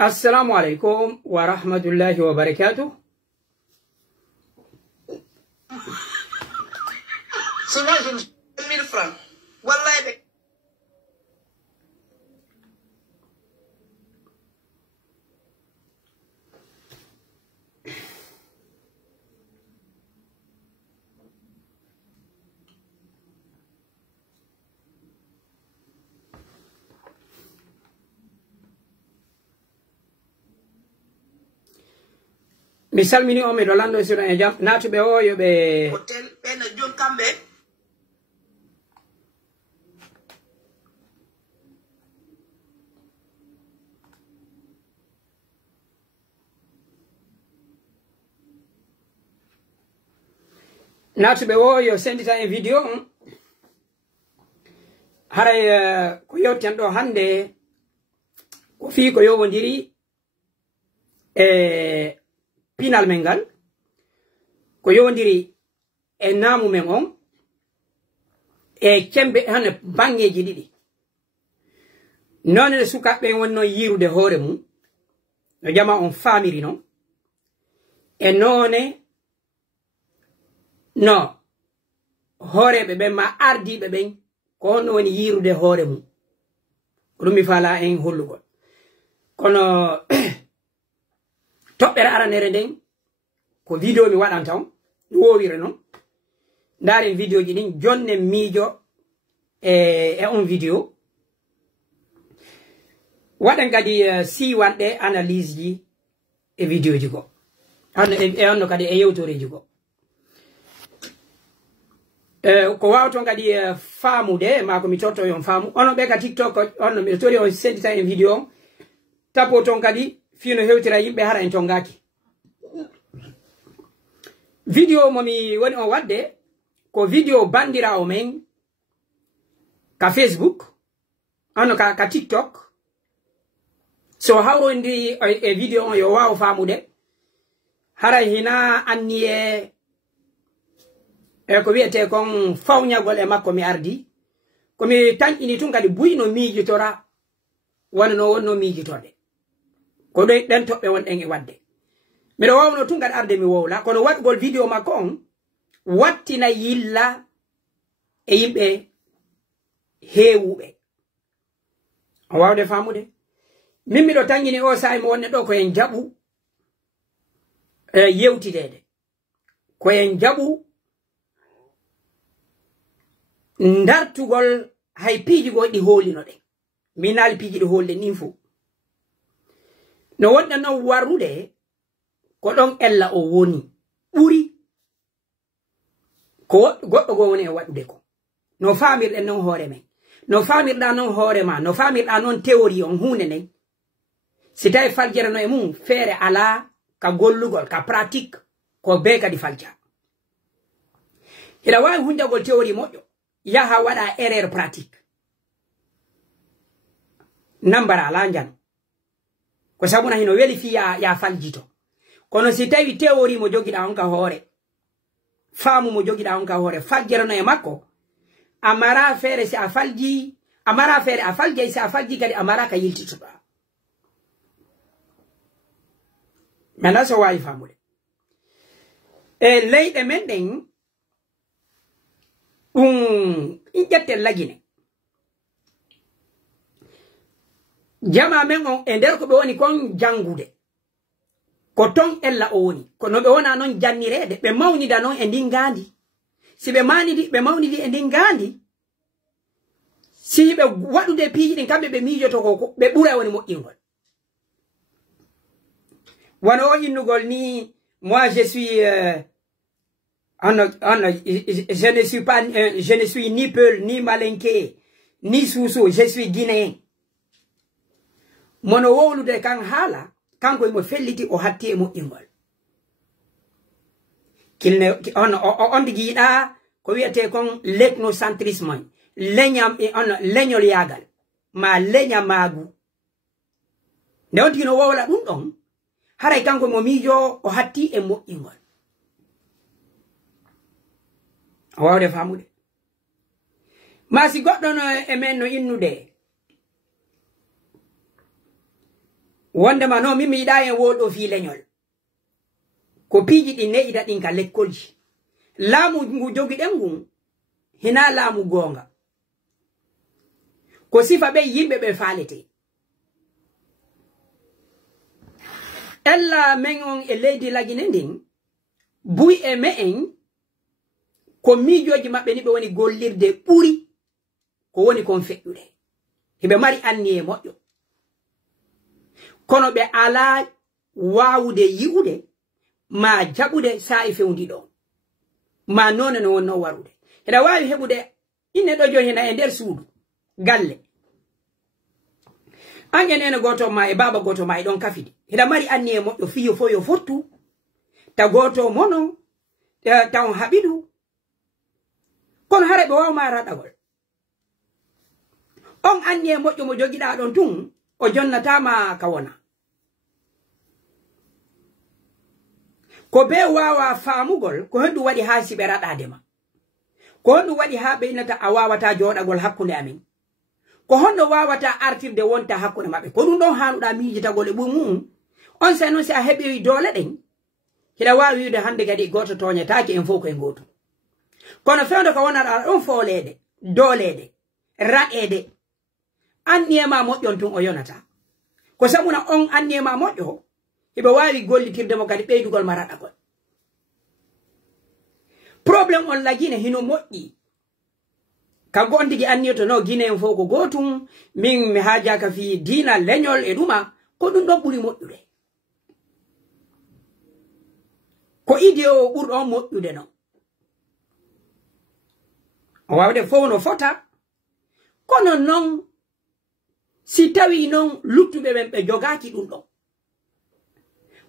السلام عليكم ورحمة الله وبركاته. Mi salmini o mi Rolando sur en jam natu be o yo be hotel ben jom kambe natu be o yo sendita en video haray ko yewten do hande ko fi ko yowondiri pinal mengal ko yowndiri e namu men on e kembe hane bangeji didi non le sukabe wonno yirude hore mum no jama on famiri non e none no hore be ma ardi be ben ko on woni yirude hore mum ko dum mi fala en hollugol kono toɓɓere aranere nden ko video mi waɗan taw wowire non ndaren video ji ɗin jonne miijo e on video waɗan kadi siwanɗe analyse ji e video ji go onno kadi e yewtoreji go ko wawton kadi faamude ma ko mi totto yon faamu ono ɓe ka TikTok onno mi tori on sendita en video on tapo ton kadi fino hewtira yimɓe hara en tongaki video mo mi woni on wadde ko video bandirawo men ka Facebook ano ka TikTok so hawrondi e video on yo waw famude hara hina anniye e ko wiyete kon fawnyagol e makko mi ardi ko mi tankini tun kadi buyno miijitora wonno wonno miijitode ko doy den toɓɓe won en e wadde miɗo wawno tun kadi arde mi wowla kono waɗgol video makko on wattina yilla e yimɓe heewuɓe o wawde famude min miɗo tangini o sahi mo wonne ɗo koyen jaɓu yewtidede koyen jaɓu dartugol hay piiji goɗɗi hoolino ɗen min naali piiji ɗi hoolde nin fo no wonɗa non warrude ko ɗon ella o woni ɓuri ko goɗɗo go woni e waɗude ko no faamirɗen non hoore men no faamirɗa non hoore ma no faamirɗa non théorie on hunde nden si tawi faljere no e mum feere ala ka gollugol ka pratique ko be kadi falja hila wawi hunjagol théorie moƴƴo yaha waɗa erreur pratique nambara ala jan ko sabuna hino weli fi ya faljito kono si tawi théorie mo jogiɗa on ka hoore faamu mo jogiɗa on ka hoore faljerano e makko amara feere si a falji amara feere a faljay si a falji kadi amara ka yiltitoɗa mena so wawi famude e leyɗe men ɗen ɗum ƴette lagine jama men on e nder ko ɓe woni kon jangude ko ton ella o woni kono ɓe wona noon jannirede ɓe mawnida noon e ndin gandi si ɓe mawnidi e ndin gandi si ɓe waɗude piiji ɗin kamɓe ɓe miijoto ko ɓe ɓura woni moƴƴingol wono o innugol ni moi je suis je ne suis ni Peul ni Malinké ni Sousou je suis guinéen mono wowlude kan haala kanko emo felliti o hatti e moƴƴingol kilne on giiɗa ko wiyete kon l'ethnocentrisme leñam leñol yagal ma leña maagu nde on tigi no wowla ɗum ɗon haray kanko mo miijo o hatti e moƴƴingol o wawde famude masi goɗɗo no e men no innude wondema no min mi yiɗa en woɗo fi leñol ko piiji ɗi ne'ita ɗin ka lekkolji laamu ngu jogi ɗen ngun hina laamu gonga ko sifa ɓe yimɓe ɓe faalete ella men on e leydi lagine ndin buy e me en ko miijoji maɓɓe ni ɓe woni gollirde ɓuri ko woni kon feƴƴude hiɓe mari anni e moƴƴo kono ɓe ala wawude yi'ude ma jaɓude sa'i fewndiɗo ma none no wonno warude heɗa wawi heɓude inne ɗo joni hena e nder suudu galle an ene goto ma e baba goto ma e ɗon kafidi heɗa mari anni e moƴƴo fiyo fo yo fottu ta goto mono taw haɓiɗu kono hara ɓe wawma raɗagol on anni e moƴƴo mo jogiɗa ɗon tun o jonnatama ka wona ko be wawa faamugol ko hendu waɗi ha siɓe raɗadema ko honɗum waɗi ha ɓe innata a wawata joɗagol hakkunde amin ko honno wawata artirde wonta hakkunde maɓɓe ko ɗum ɗon hanuɗa miijitagol e ɓumum on sa noon si a heɓi doole ɗen hiɗa wawi wiide hande kadi goto toñetake en fof koye goto kono fewde ko wonata ɗon foolede doolede raɗede anniyema moƴƴon tun o yonata ko sabuna on anniyema moƴƴo hiɓe wawi gollitirdemo kadi ɓeydugol ma raɗagol probléme on lagine hino moƴƴi ka gondigi anniyoto no guine en fof ko gotum min mi haajaka fi diina leñol e ɗuma ko ɗum ɗon ɓuri moƴƴude ko idée o ɓurɗon moƴƴude non o wawde fof no fota kono non si tawi non luttuɓe ɓen ɓe jogaki ɗum ɗon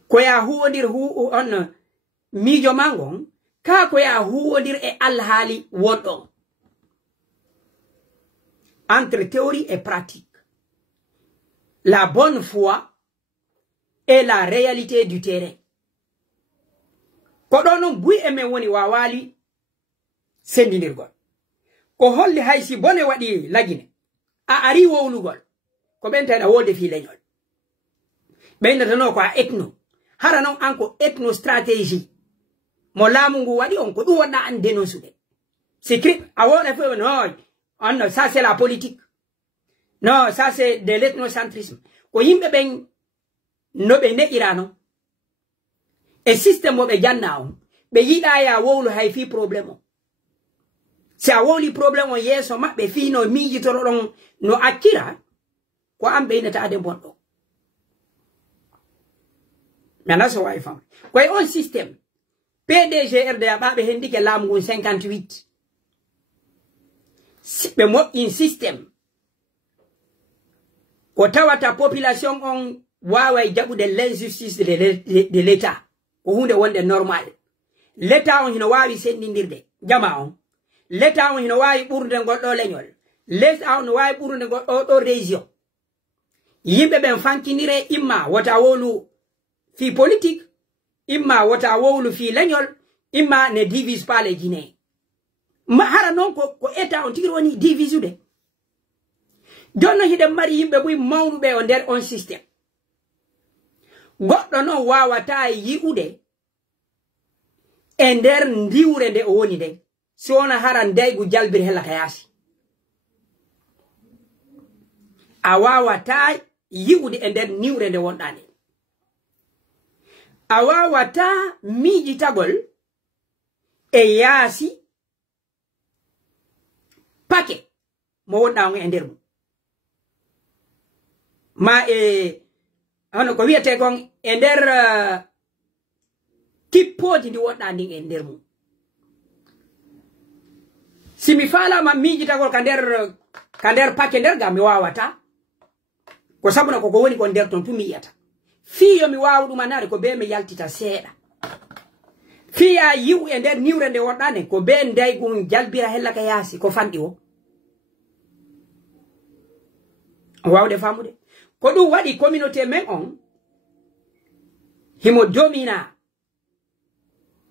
koya huwodir on miijo ma ngon ka koya huwodir e alhaali wonɗon entre théorie et pratique la bonne foi et la réalité du terrain ko ɗo non buy e men woni wawali sendidirgol ko holli haysi bone waɗi lagine a ari wowlugol ko ɓentaɗa wode fi leñol ɓeyndatano ko a ethno hara non an ko ethno stratégie mo laamu ngu waɗi on ko ɗum wonɗa an dénoncude c'est a woɗa fo no on ça c'est la politique non ça c'est de l'ethnocentrisme ko yimɓe ɓen no ɓe neƴira non e système mo ɓe janna on ɓe yiɗa ya wowlu hay fi probléme o si a wowli probléme o yeeso maɓɓe fi no miijitoro ɗon no accira ko an ɓeynata ade bonɗo mana so wawi fam koye on système PDG RDA ɓaɓe hendike laamu ngun 58 ɓe moƴƴin système ko tawata population on waway jaɓude l'injustice de l'état ko hunde wonde normal l'état on hino wawi sendindirde jama on l'état on hino wawi ɓurde goɗɗo leñol l'état on no wawi ɓurde goɗɗo ɗo région yimɓe ɓen fankinire imma wota wowlu fi politique imma wota wowlu fi leñol imma ne divise pas les Guinéens ma hara non ko état on tigiri woni divisude jonno hiɗen mari yimɓe ɓuy mawnuɓe o nder on système goɗɗo non wawata yi'ude e nder ndiwre nde o woni nde si wona hara ndeygu jalbiri hella ka yaasi a wawata yi'ude e nder niwre nde wonɗa nde a wawata miijitagol e yaasi pake mo wonɗa on e nder mum ma e hono ko wiyete kon e nder kippoji ndi wonɗa ndin e nder mum si mi falama miijitagol ka nder pake nder ga mi wawata ko sabuna koko woni kon nder ton tu mi yiyata fiyo mi wawa ɗum anare ko be mi yaltita seeɗa fiya yiw e nder niwre nde wonɗane ko be ndeygu jalbira hella ka yaasi ko fanɗi o wawde famude ko ɗum waɗi communauté men on himo domina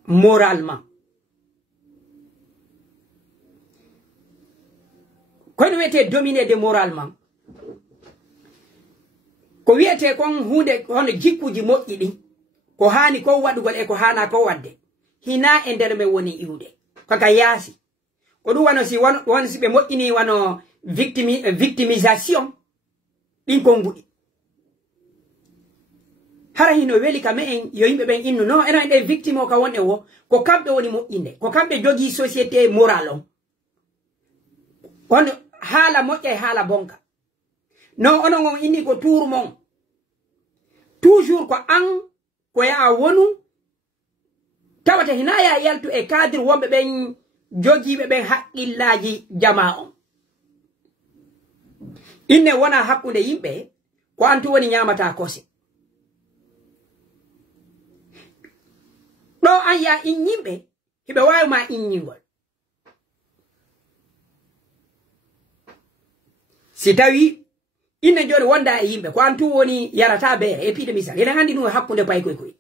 moralement kono wiyete dominé de moralement ko wiete kon hunde hono jikkuji moƴƴi ɗi ko hani ko waɗugol e ko hana ko wadde hina e nder men woni iwde kaka yaasi ko ɗum wano si won si ɓe moƴƴini wano victimisation ɗin konguɗi hara hino weli ka en yo yimɓe ɓen innu no enen ɗe victime o ka wonɗe wo ko kamɓe woni moƴƴinde ko kamɓe jogii société moral on hono haala moƴƴa e haala bonka non onon on inni ko tuuru mon toujours ko an ko yaa wonu tawata hina ya yaltu e cadre wonɓe ɓen jogiiɓe ɓen haqqillaji jama on inne wona hakkunde yimɓe ko antu woni ñamata kose ɗo an ya in yimɓe hiɓe wawi ma inñingol si tawi inne joni wonda e yimɓe ko antu woni yarata beere e piide misal enen andi ɗum hakkunde paykoy koy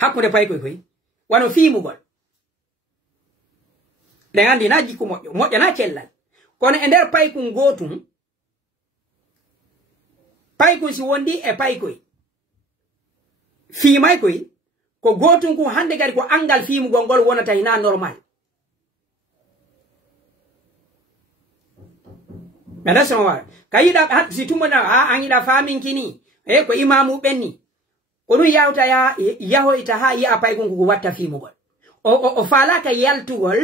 hakkunde paykoy koy wano fiimugol ɗen andi na jikku moƴƴo moƴƴa na cellal kono e nder paykun gotum paykun si wondi e paykoy fiimay koy ko gotum kun hande gari ko angal fiimugol ngol wonata hina normal meda sama wa kayida si tumona an ida famin kini e ko imamu benni ko dum yawta ya yaho ita ha ya paykun ko watta fiimugol o falaka yaltugol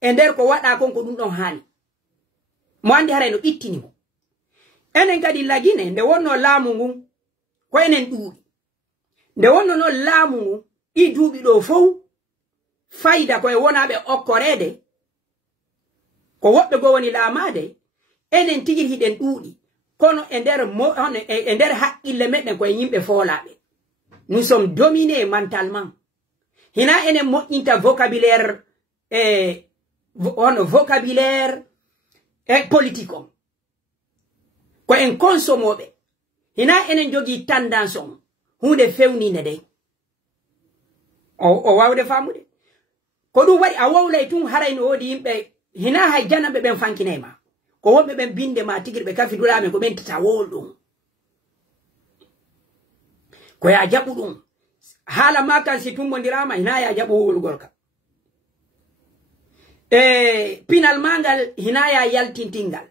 e nder ko wada kon ko dum don hani mo andi haray no ittini mo enen kadi lagine nde wonno laamu ngun ko enen duubi nde wonno no laamu ngun i duubi do fow fayda ko e wonabe okkorede ko wobbe go woni laamade enen tigir hiden duudi kono e nder haqqille medden ko e yimbe foolaabe nous sommes dominés mentalement hina enen moƴƴinta vocabulaire vocabulaire politique on ko en consomoɓe hina enen jogi tendance on hunde fewnine de o wawde famude ko ɗum waɗi a wowlay tun harayno wodi yimɓe hina hay janaɓe ɓen fankinema ko wonɓe ɓen binde ma tigir ɓe kafiduramen ko ɓen tata wol ɗum ko ya jaɓu ɗum haala ma kan si tummodirama hina ya jaɓu wolgol ka pinal mangal hina ya yaltintingal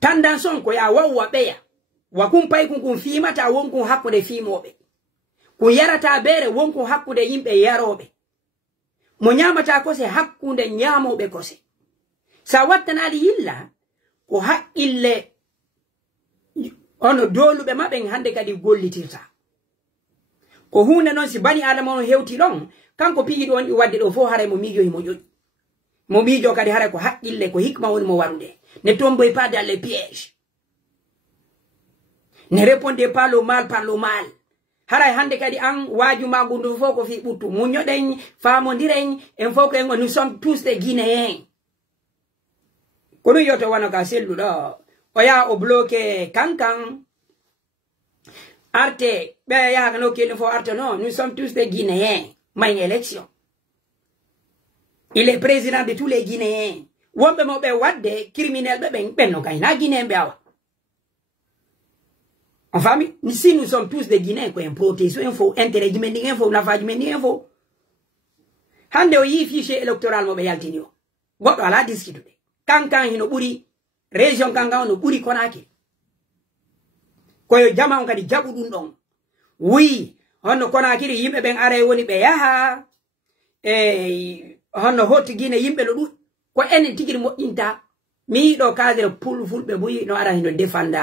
tendance on ko ya wawwa ɓeya wakum paykun kun fiimata wonkun hakkude fiimoɓe kun yarata beere wonkun hakkude yimɓe yaroɓe mo ñamata kose hakkunde ñamoɓe kose sa wattanali yilla ko haqqille ono doluɓe maɓen hande kadi gollitirta ko hunde noon si bani adama on hewti ɗon kanko piiɗi on ɗi wadde ɗo fo haray mo miijo himo ƴoƴi mo miijo kadi haray ko haqqille ko hikma woni mo warude ne tomboy pas dans les pièges ne répondez pas le mal par le mal haray hande kadi an waaju ma gundu fo ko fi ɓuttu muñoɗen famodiren en fo ko en nous sommes tous des guinéens ko ɗum yoto wano ka selluɗo o yaha o bloqué kankan arte ɓe yaha no kelin fo arte non nous sommes tous des guinéens may élection il est président de tous les guinéens wonɓe mo ɓe wadde criminel ɓe ɓen no kayna guinéen ɓe awa en famille si nous sommes tous des guinéens ko en protection info intérêt ji men ɗin info nafaji men ɗin info hande o yi fichier électoral mo ɓe yaltini o goɗɗo ala discutude kankan hino ɓuri région kankan no ɓuri Conakry koyo jama on kadi jaɓu ɗum ɗon wi honno Conakry yimɓe ɓen are woni ɓe yaha honno hotti Guinée yimɓe no ɗuɗi ko enen tigiri moƴƴinta mi yiɗo cadre fulɓe buyi no ara hino défenda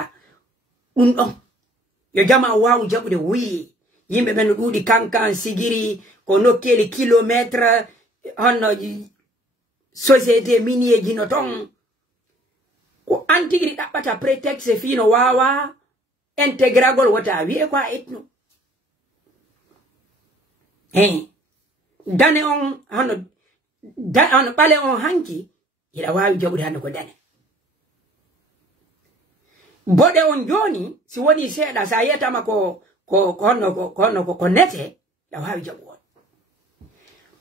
ɗum ɗon yo jama wawu jaɓude wi yimɓe ɓen no ɗuɗi kankan sigiri ko nokkeli kilométre honno société minier ji no ton ko an tigiri ɗaɓɓata prétexte fino wawa intégragol wota wiye ko a etno dane on hono ɓale on hanki ila wawi jaɓude hande ko dane boɗe on joni si woni seeɗa sa yetama ko nete ila wawi jaɓu on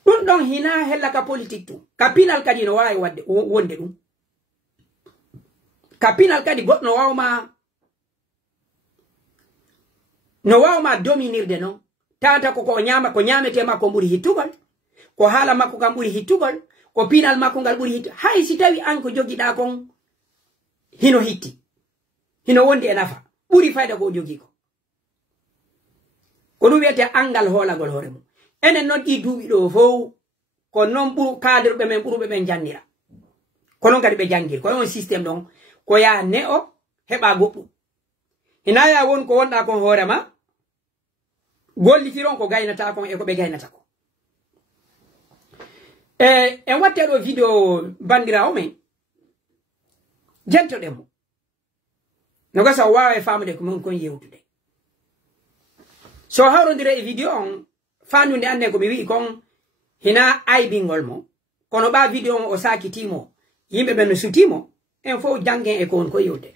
ɗum ɗon hina hella ka politique tum ka pinal kadi no wawi wonde ɗum ka pinal kadi goɗɗo wawma no wawma dominirde non tata ko nyama ko nyamete makko mburi hittugol ko hala makko kam mburi hittugol ko pinal makko ngal mburi hitti hay si tawi an ko jogida kon hino hitti hino wondi e nafa ɓuri fayda ko jogi ko ɗum wiyete angal hoolagol hoore mum enen noon ɗi duuɓi ɗo fof ko noon ɓuru kaadirɓe men ɓuruɓe men jannira ko noon kadi ɓe janngir ko on systéme ɗon ko yaha ne o heɓa goɗɗum hina ya won ko wonɗa kon hoore ma gollitiron ko gaynata kon e ko ɓe gaynata ko en watte ɗo vidéo bandirawo men jentoɗen mo no gasa o wawa e famude ko min kon yewtude so hawrodire e vidéo on fandude ande ko mi wi kon hina aybingol mo kono ɓa vidéo on o sakitimo yimɓe ɓe no sutimo en fof jangen e ko won ko yewde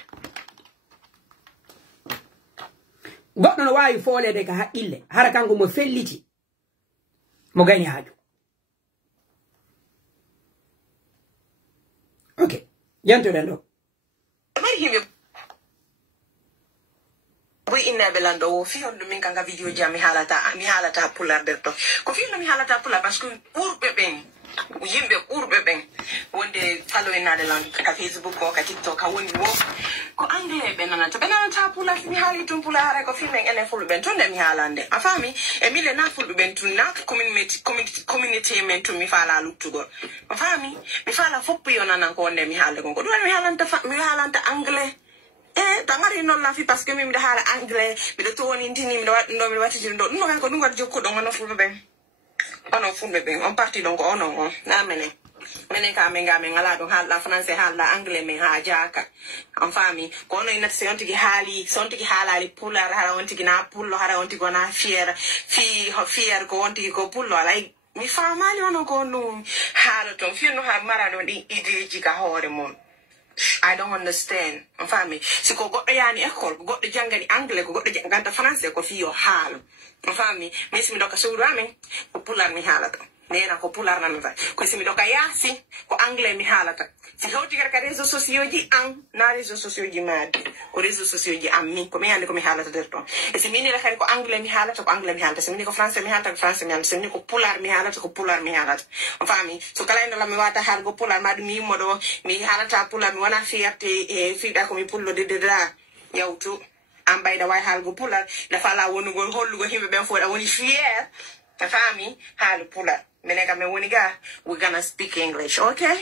goɗɗo no wawi folede ka haqqille hara kanko mo felliti mo gañi haaju ok jantoɗen ɗo boy inna belando wo fi on min kanga video jam mi halata pular derto ko fi no mi halata pular parce que urbe ben yimbe urbe ben wonde follow inade lan ka Facebook ko ka TikTok ka woni wo ko ande benana pular mi hali tum pular ko fi men ene fulu ben to ne mi halande afami e mi le na fulu ben tun na community men to mi fala luttugo afami mi fala foppo yonana ko ne mi halde ko do mi halanta anglais tangari non la fi parce que mi da hala anglais mi do toni ndini mi do mi wati jindo no kan ko dunga jokko do ngono fulbe ben ono fulbe ben on parti donc ono na mene ka menga ngala do hala français hala anglais men ha jaka on fami ko ono ina se on tigi halali pular hala on tigi na pullo hala on tigi na fier ko on tigi ko pullo like mi famani ono ko no hala to fi no ha marado di ideji ka hore mon I don't understand. Family. Si ko goddo yani école, goddo jangani anglais, ko goddo janganta français ko fi yo haalo. Family. Mi simi doka suudu amen ko pular mi halata. Nena ko pular nan fa. Ko simi doka yasi ko anglais mi halata. Si hawti ka réseaux sociaux ji na réseaux sociaux ji madi. Ko réseaux sociaux ji ammi ko mi hande ko mi halata derto. E si mini la ko anglais mi halata ko anglais mi halata. Si mini ko français mi halata ko français mi halata. Si mini ko pular mi halata ko pular mi halata. Family. So kala en la mi wata har go pular madu mi modo mi halata pular mi wana fierté e fiida ko mi pullo de da yawtu am bayda way hal go pular da fala wonugol hollugo himbe ben foda woni fier ta fami hal pular menega me woni ga we're gonna speak English, okay?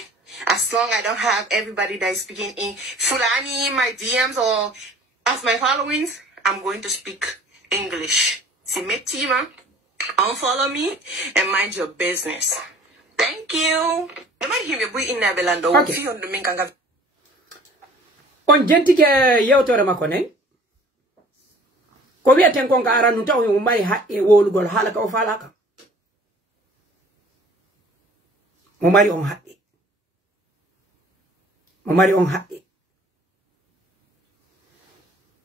As long I don't have everybody that is speaking in Fulani in my DMs or as my followings, I'm going to speak English. Si metima, unfollow me and mind your business. Thank you. Okay. On jentike yewtore makko ne ko wiyaten kon ka aranu taw yo mari haqqe wolugol hala ka o falaka mo mari on haqqe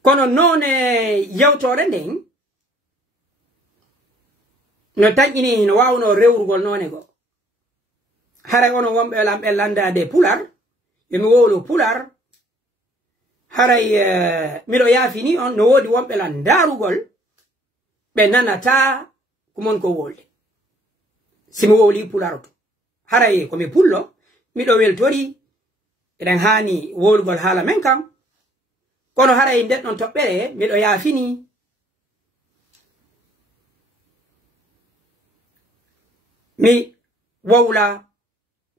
kono non yewtore nden no taƴini no wawno rewrugol none go haray ono wonɓe lamɓe landade pular yomi wowlo pular haray miɗo yaafini on no wodi wonɓe lan darugol ɓe nanata ko mon ko wolde simi wowli pular to haray komi pullo miɗo weltori eɗen hani wolugol haala men kam kono haray nden ɗon toɓɓere miɗo yaafini mi wowla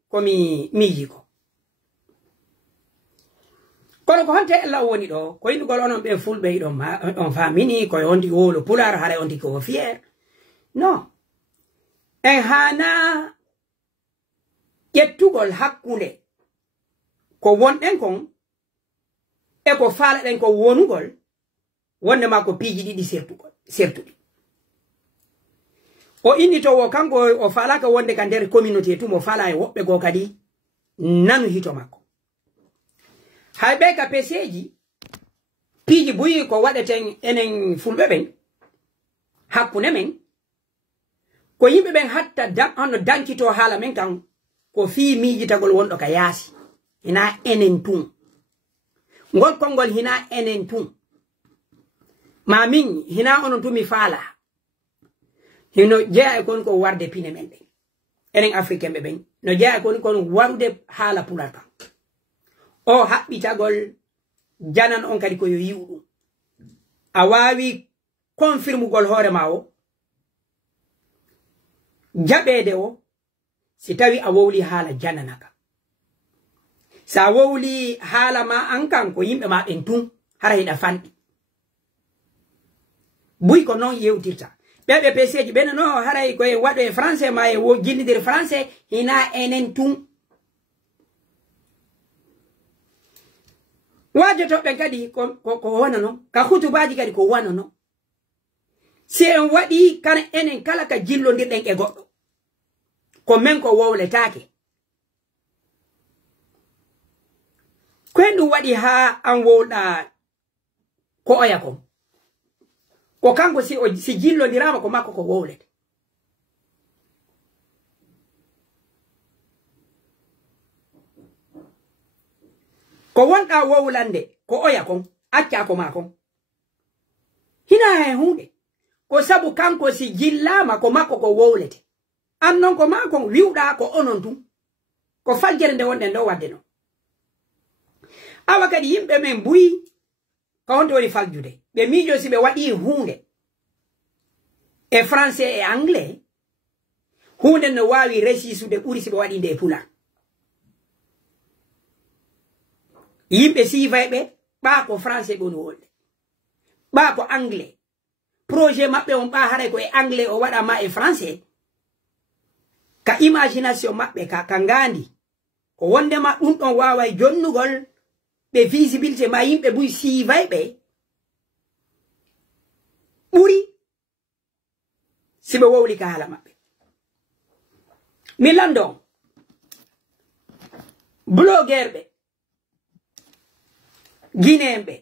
komi miyi ko kono ko honte Allah woni ɗo ko yindugol onon ɓe fulɓe on famini koye on tigi wowlo pular haray on tigi o fier non en hana ƴettugol hakkunde ko wonɗen kon e ko faalaɗen ko wonugol wondema ko piiji ɗiɗi sertuɗi o innitowo kanko o falaka wonde ka nder communauté tum o fala e woɓɓe go kadi nanu hito makko hay ɓe ka peseji piiji buyi ko waɗeten enen fulɓe ɓen hakkunde men ko yimɓe ɓen hatta hono dankito haala men kan ko fi miijitagol wonɗo ka yaasi hina enen tun ngol konngol hina enen tun ma min hina onon tumi faala hino jeya kon ko warde pine men be enen africain be ben no jeya kon warude hala pular kan o habbitagol janan on kadi ko yo yiwdum a wawi confirme gol hore mawo jabede o si tawi a wowli hala jananaka sa wowli hala ma an kan ko yimbe ma ben tun hara hida fandi buy ko non yewtirta bebe peseji ben no haray ko e wado e français ma e wo jillidir français hina enen tun waje to ben kadi ko wona no ka hutubaji kadi ko wona no si en wadi kan enen kala ka jillondirden e goddo ko men ko wowletaake ko en wadi ha an wowda ko oya ko kanko si jillondirama ko makko ko wowlete ko wonda wowlande ko oya kon acca ko makon hina he hunde ko sabu kanko si jillama ko makko ko wowlete an non ko makon wiwda ko onon tum ko faljere nde wonde ndo wadde no awa kadi yimbe men buyi ko honto woni faljude be mijo si be wadi hunde e français e anglais hunde no wawi resisude buri si be wadi nde pula yimbe si vaybe ba ko français bonu wolde ba ko anglais projet mabbe on ba hare ko e anglais o wada ma e français ka imagination mabbe ka ngandi ko wonde ma dum don wawa jonnugol be visibilité ma yimbe buy si vaybe buri sibe wowli ka hala mabbe milando blogger be Guinéembe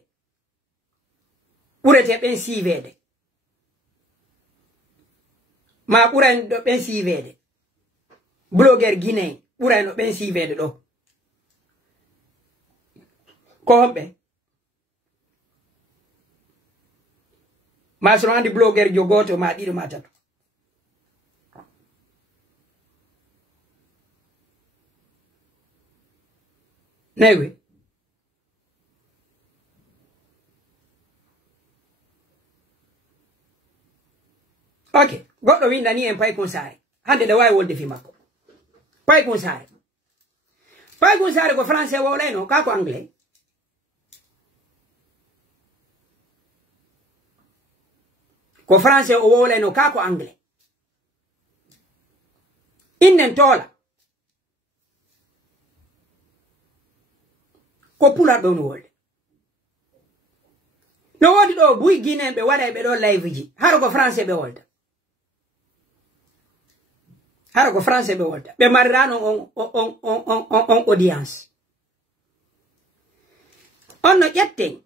ɓurete ɓen siivede ma ɓurani ɗo ɓen siivede blogger guinéen ɓurani ɗo ɓen siivede ɗo ko homɓe ma sono andi blogger jo goto ma ɗiɗo ma tato naywe ok, goddo winda ni en pay kon sare. Hande da way wolde fi makko. Pay kon sare. Pay kon sare ko français wowlay no ka ko anglais. Ko français o wowlay no ka ko anglais. Innen tola. Ko pula do no wolde. No wodi do buy Guinée be wada be do live ji. Haro ko français be wolda. Haro ko français be wolda be marirano on audience onno ƴetten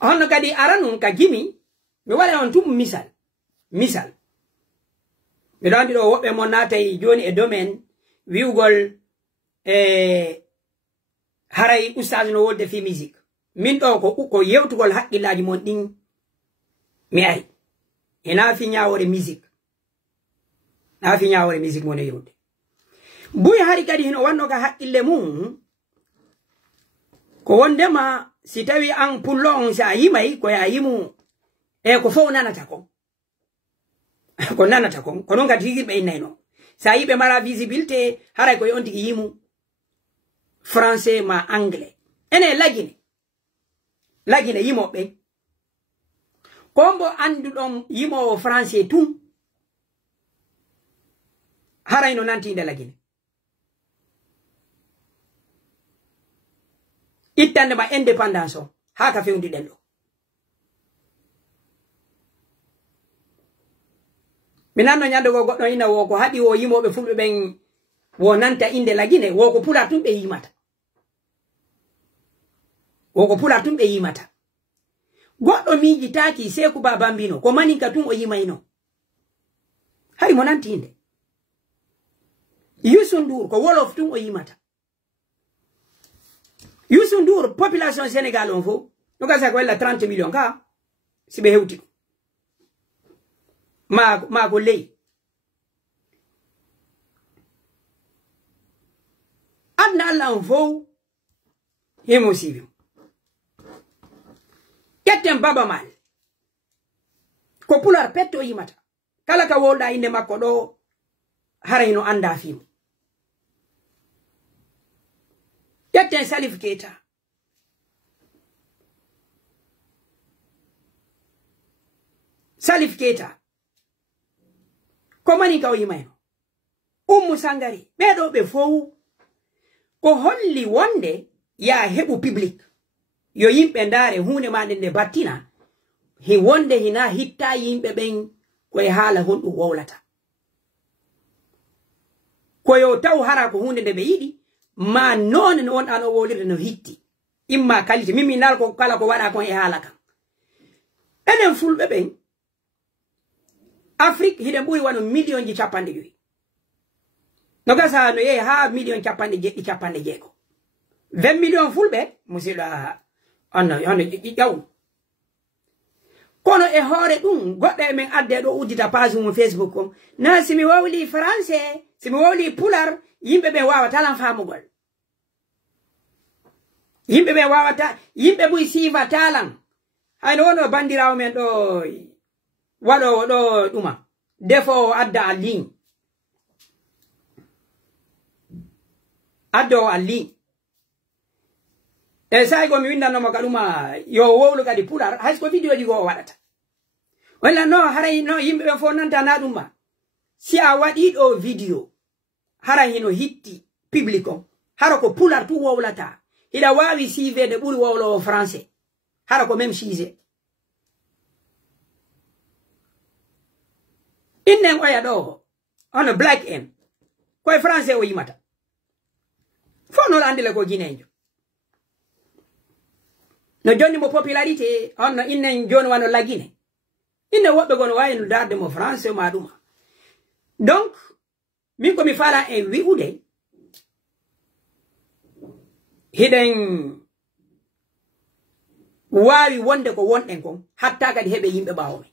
onno kadi aranum ka gimi mi wala on tum misal mi do andi do wobbe mon natay joni e domaine wiugol haray oustaz no wolde fi musique min do ko yewtugol hakkilaji mon din mi ay ina fi nyaawore musique na fi nyaawore musique mo ne yewde buy hari kadi hino wanno ka hakkille mum ko wondema si tawi an pullo on sa yimay ko ya yimu e ko fo nanata ko ko nanata ko non kadi yirbe inayno sa yibe mara visibilité haray ko yonti yimu français ma anglais ene lagine yimo be kombo andudon yimo français tum harayno nanti inde lagine ittande ma indépendance o haka fewndi den do minanno nyande go goddo ina wo ko hadi wo yimobe fulbe ben wo nanta inde lagine wo ko pula tum be yimata goddo miji taki seku babambino ko maninka tum o yimayno hari mo nanti inde Youssou Ndour ko wolof tum o yimata Youssou Ndour population Sénégal on fo no gasa ko ella 30 million ka sibe hewti ma ko ley adna Allah fo hemo sibi ketten baba mal ko pular petto yimata kala ka wolda inde makko do harayno anda fimu ketten Salif Keita ko mani ka yimayno Sangari bedo be fowu ko holli wonde ya hebu public yo yimbe ndare hunde mande ne battina hi wonde hina hitta yimbe ben ko e hala hondu wowlata ko yo taw hara ko hunde de be yidi ma non on ano wolirde no hitti imma kalite mimi nal ko kala ko wada ko e hala kan enen fulbe ben Afrique hide buy wano million ji capande joyi no gasa no ye ha million capande jeego 20 million fulbe musila anna yaw kono e hore dum godde men adde do udita page mo Facebook ko na simi wawli français simi wawli pular yimbe be wawata lan famugol yimbe be wawata yimbe buy siva talan hay no wono bandirawo men do wado do duma defo adda alin addo alin e sai go mi winda no magaluma yo wowlu kadi pular hay ko video ji go wadata wala no haray no yimbe be fo nanta na duma si a wadi do video haray hino hitti publico haro ko pular tu wowlata ila wawi sive de buri wowlo français haro ko même chise innen oya do on black en ko français o yimata fono andile ko ginejo no joni mo popularité on innen joni wano lagine inne wobbe gono wayi no darde mo français ma duma donc min ko mi fala en wi'ude hiden wawi wonde ko wonden kon hatta kadi hebe yimbe bawo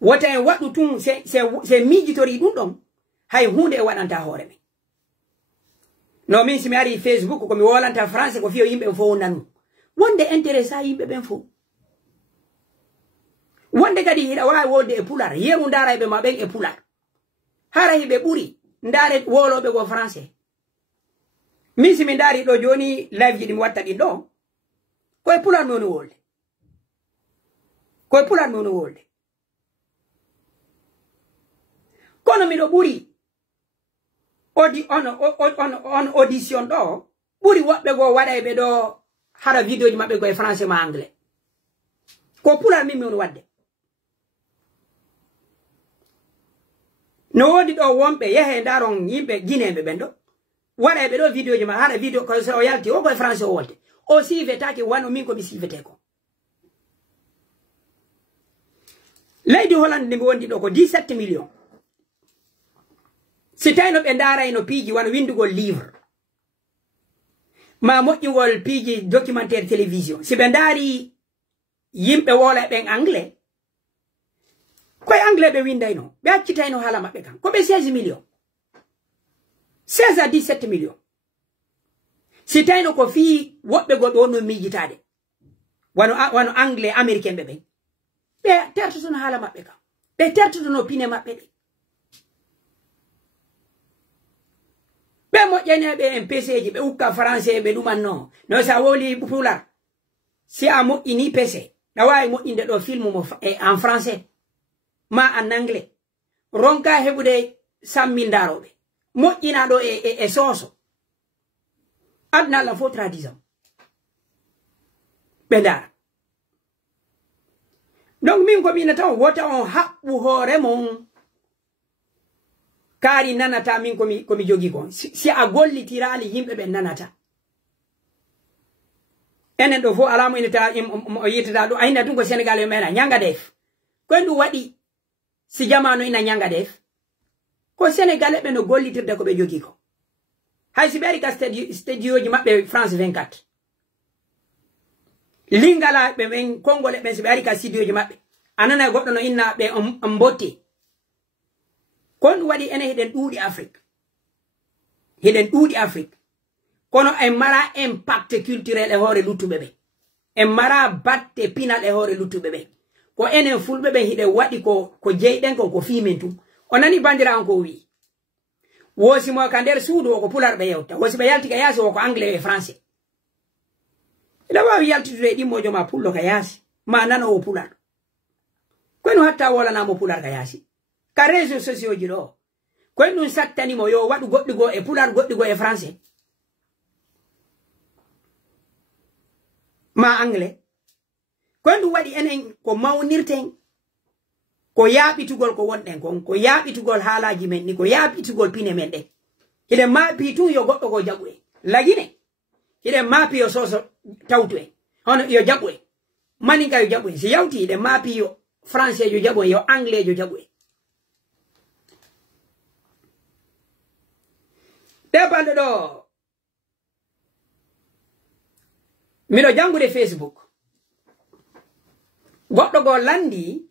wota en wadu tun se mijitori dum don hay hunde e wadanta hore me no min simi ari Facebook ko mi wolanta français ko fiyo yimbe fo nanu wonde interesa yimbe ben fo wonde kadi hida wawi wolde e pular yeru ndara be ma ben e pular hara hibe buri ndare wolobe go français min simi ndari do joni live ji mi watta di do ko e pular non wolde ko e pular non wolde kono mi do buri on audition do buri wobbe go wada be do hara video ji mabbe go e français ma anglais ko pular mi on wadde no wodi do wombe yehe daron yimbe ginembe bendo wada be do video ji ma hara video ko so yalti o go e français o wolte o si vetaki wano min ko mi sivete ko Lady Holland ni wondi do ko 17 million si tayno be ndara eno piji wan windugol livre ma moƴƴugol piji documentaire télévision si be ndari yimbe wola ben anglais koy anglais be windayno be accitayno hala mabbe kan ko be 16 million 16 à 17 million si tayno ko fi wobbe go do no mijitade wano anglais américain be tertuno hala mabbe kan be tertuno pine mabbe de be moƴƴane be PC ji be ukka français be dumanno no sa woli pular si a moƴƴini PC na wawi moƴƴinde do film mo en français ma en anglais ronka hebude sammindarobe moƴƴina do e soso adna la fo tradition be dara donc min ko mina taw wota on habbu hore mon kari nanata min komi jogi kon si a gollitirali yimbe be nanata enen do fo alamu inata yitata do ayna dun ko Senegal mena nyanga def ko ndu wadi si jamano ina nyanga def ko Senegal be no gollitirde ko be jogi ko hay si beri ka studio ji mabbe France 24 lingala be men kongole ben se be ari ka sidioji mabbe anana goddo no inna be mbotti kon wadi ene heden duudi Afrique kono e mara impact culturel e hore lutube be e mara batte pinal e hore lutube be ko enen fulbe be hide wadi ko jeyden ko fimen tum onani bandira on ko wi wosi mo ka der suudu ko pular be yewta wosi be yalti ka yasi ko anglais e français ila wa yalti de di mojo ma pullo ka yasi ma nano o pular ko no hatta wala na mo pular ka yasi ka réseaux sociaux jiro ko no sattani mo yo wadu goddigo e pular goddigo e français ma anglais ko ndu wadi enen ko mawnirten ko yaabitugol ko wonden kon ko yaabitugol haalaji men ni ko yaabitugol pine men de hide maapi tun yo goddo ko jabu e lagine hide maapi yo soso tawtu e hono yo jabu e maninka yo jabu e si yawti hide maapi yo français yo jabu e yo anglais yo jabu e debande do mino jangude Facebook goddo go landi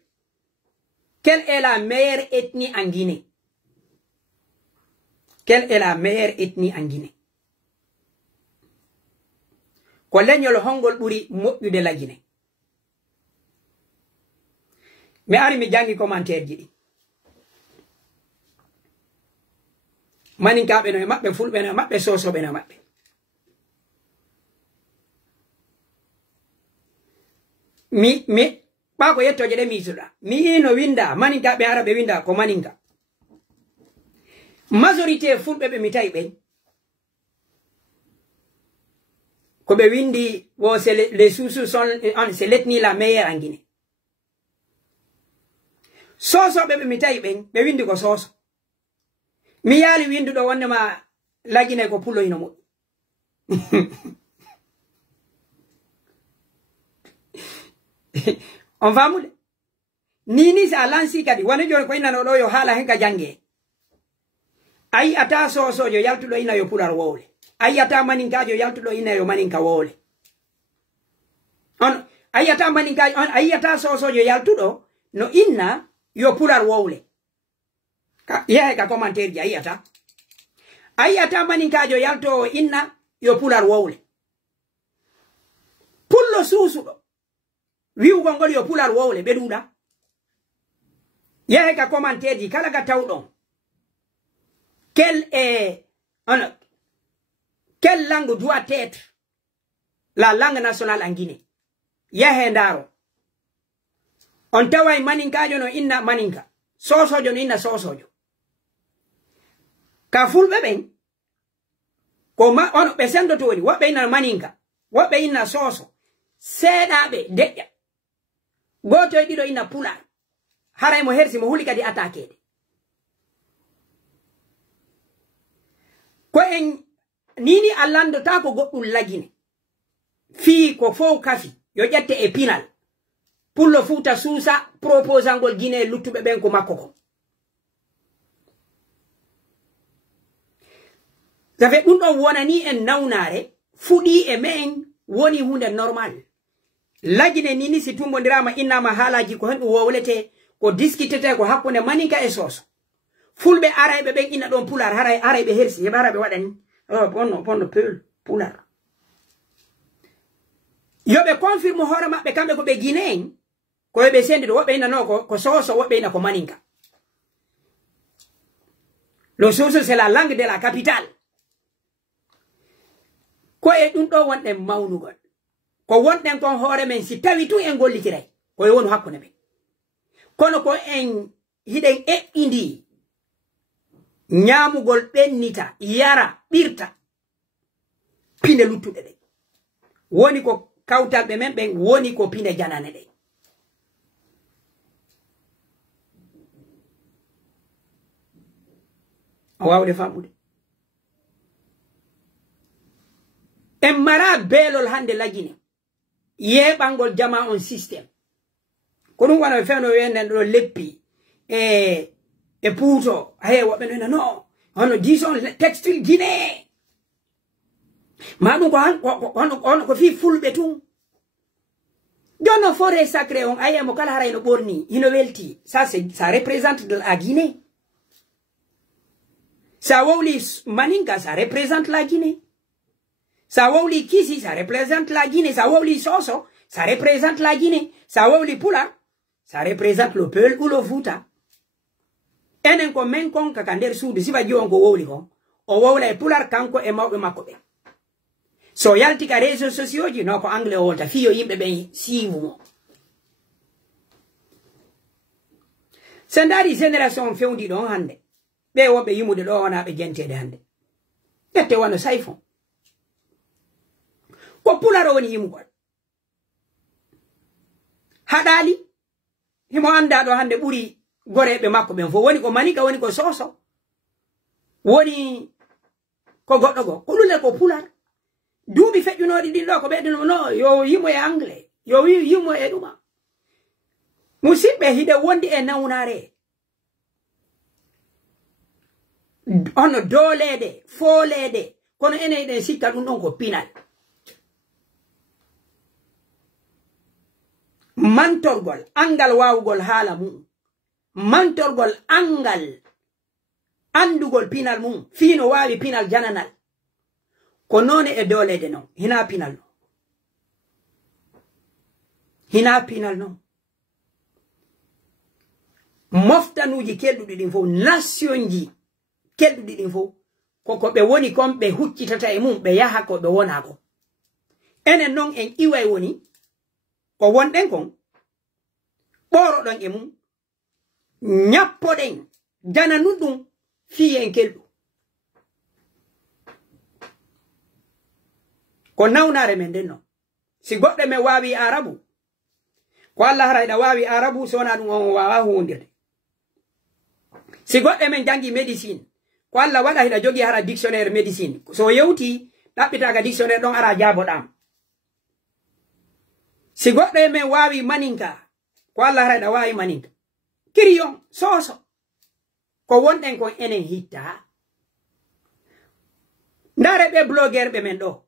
quelle est la meilleure ethnie en Guinée? Quelle est la meilleure ethnie en Guinée? Ko leñol hongol buri moƴƴude la Guinée. Mi ari mi jangi commentaire ji di. Maninkaɓe no e maɓɓe fulɓe no e maɓɓe sosoɓe no e maɓɓe. Mi Bako yettoje de misuda. Mi no winda. Maninka be arabe winda ko maninka. Majorité fulbe be mitai ben. Ko be windi wo les sous c'est l'ethnie la meilleure en Guinée. Soso be mitai ben be windi ko soso. Mi yali windu do wonde ma la Guinée ko pulo ino mo. On va mouler. Nini sa lansi kadi wana jore ko ina no do yo hala hen ka jange. Ai ata so yo yaltudo ina yo pular wole. Ai ata maninka yo yaltudo ina yo maninka wole. On ai ata maninka on ai ata so yo yaltudo no ina yo pular wole. Ka ye ka commentaire ji ai ata. Ai ata maninka yo yalto ina yo pular wole. Pullo susu wiu gongol yo pular wole beduda yahe ka commentaire di kala ga tawdon quelle langue doit être la langue nationale en Guinée yahe ndaro on tawai maninka jono inna maninka sosojo no inna sosojo ka fulbe ben ko ma on be sendo to woni wobbe inna maninka wobbe inna soso sedabe deya goto dido ina pula haray mo hersi mo huli kadi attaqué ko en nini allando ta ko goddul lagine fi ko fo kafi yo jette e pinal pullo futa susa proposangol Guinée luttube ben ko makko ko zafe dum do wonani en nawnare fudi e men woni hunde normal lagine nini si tumbodirama innama haalaji ko hendu wowlete ko discutete ko hakkunde maninka e soso fulbe araybe ben inna don pular araybe hersi e barabe wadani ponno pular yobe confirme hore mabbe kambe ko be Guinéen ko be sendi wobe inna no ko soso wobe inna ko maninka lo soso c'est la langue de la capitale ko e dum do wonde mawnugol ko wonten kon hoore men si tawi tu en gollitiray ko e wonu hakkunde be kono ko en hiden indi nyamugol bennita yara birta pinde luttude de woni ko kawtalbe men ben woni ko pinde janane de wawde famude en mara belol hande lagine yebangol jama on system ko dum wana feno wenden do leppi e puto hay wobe no hono dison textile Guinée ma dum ko han ko fi fulbe tum Jono forêt sacrée on aye mo kala haray no borni ino welti ça représente de la Guinée. Ça wawli Maninka ça représente la Guinée. Ça wawli Kisi ça représente la Guinée. Ça wawli Soso ça représente la Guinée. Ça wawli Pula ça représente le Peul ou le Fouta. Enen ko men kon kakander sudu siba jongo wawli kon o wawla e Pular kanko e mawbe makko be. So yalti ka réseaux sociaux ji no ko anglais wolta fiyo yimbe ben siivu mo. Sendari génération fewndi don hande. Be wobe yimude do wona be jentede hande. Tete wano saifon. Ko Pularo woni yimugol. Hadali himo anda do hande buri gorebe makko ben fo woni ko Manika woni ko Soso. Woni ko goddo go ko lule ko Pular. Duubi fejjunodi din do ko bedino no yo yimo e anglais yo yimo e duma musibbe hide wondi e nawnare ono dolede folede kono ene den sikka dum don ko pinal mantorgol angal wawugol hala mum mantorgol angal andugol pinal mum fino wawi pinal jananal ko none e dolede non hina pinal no hina pinal no moftanuji keldudi din fo nation ji keldudi din fo ko be woni kom be huccitata e mum be yaha ko be wona ko enen non en iway woni ko wonden kon boro don e mum nyappoden jana nudum fi en keldu ko nawnare men den no si godde me wawi arabu ko Allah harayda wawi arabu sona dum on wawa hundirde si godde men jangi médecine ko Allah wada hida jogi hara dictionnaire médecine so yewti dabbitaga dictionnaire don ara jabodam si godde men wawi Maninka ko Allah harayda wawi Maninka kiriyon Soso ko wonden ko enen hitta ndare be blogger be men do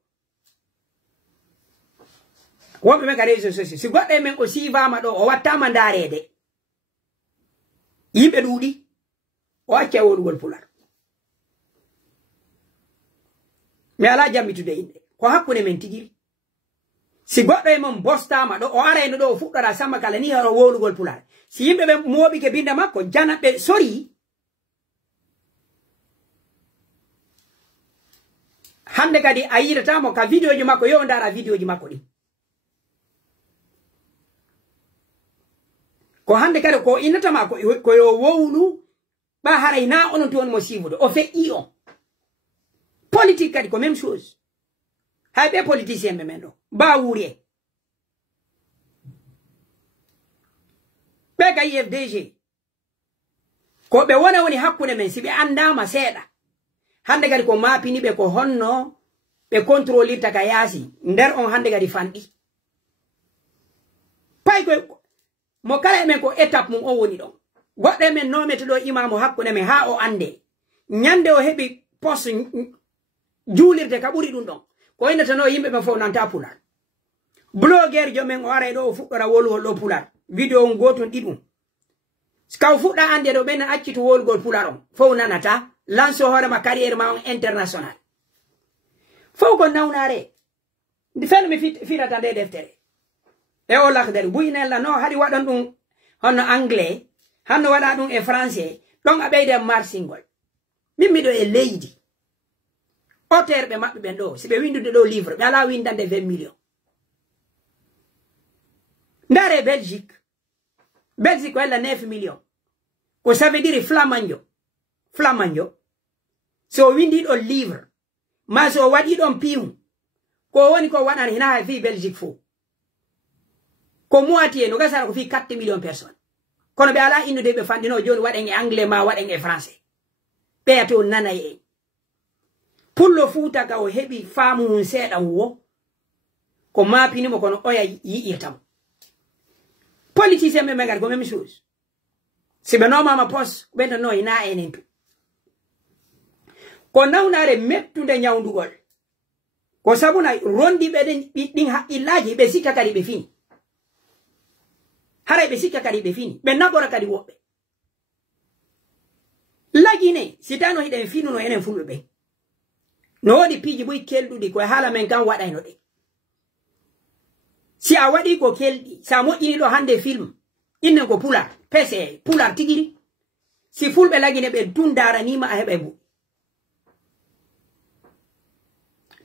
wonbe men ka réseaux sociaux si godde men o sivama do o wattama ndarede yimbe dudi o acca wolugol Pular mi ala jambitude inde ko hakkunde men tigiri si goddo men bostama do o arayno do o fuddora sama kala ni haro wolugol Pular si yimbe be mobi ke binda makko janabe sori hande kadi ayirata mo ka video ji makko yo ndara video ji makko di ko hande kadi ko inata ma ko yo wowlu ba haray na onon ton mo sivudo o fe on politique kadi ko même chose hay be politicien be mendo ba wuri be ga IFDG ko be wona woni hakkunde men sibe andama seeda hande kadi ko mapini be ko honno be contrôlirta ka yasi nder on hande kadi fandi pay ko mo kala men ko étape mum o woni don godde men no meto do imamu hakkunde men ha o ande nyande o hebi poste julirde ka buri dum don ko inata no yimbe be fo nanta Pular blogger jomen o are do fuddora wolugol do Pular video on goton didum ska fudda ande do ben acci to wolugol Pular on fo nanata lanso hore ma carrière ma international fo ko nawnare di fen mi firata de deftere e o lakhdari buynella no hadi wadan dum hono anglais hanno wada dum e français don abeyde marsingol mimmi do e leydi auteur be mabbe ben do sibe windude do livre be ala windande 20 millions ndare Belgique wala 9 millions ko ça veut dire flamandjo so windi do livre ma so wadi don pimu ko woni ko wadan hina fi Belgique fo ko moitié no gasara ko fi 4 millions personnes kono be ala inde de be fandino joni waden e anglais ma waden e français be to nana e pullo futa ka o hebi faamu hun seeda wo ko mapini mo kono oya yiitam politicien me megar ko même chose si be no mama pos be no ina enen tu ko nawnare mettude nyawndugol ko sabuna rondi be den din haqillaji be sikka kadi be fini haray be sikka kadi be fini be nabora kadi wobbe lagine sitano hiden finu no enen fulbe be no wodi piji boy keldudi ko hala men kan wada no de si a wadi ko keldi sa moƴƴini do hande film innen ko pular pese pular tigiri si fulbe lagine be dundara nima a hebe bu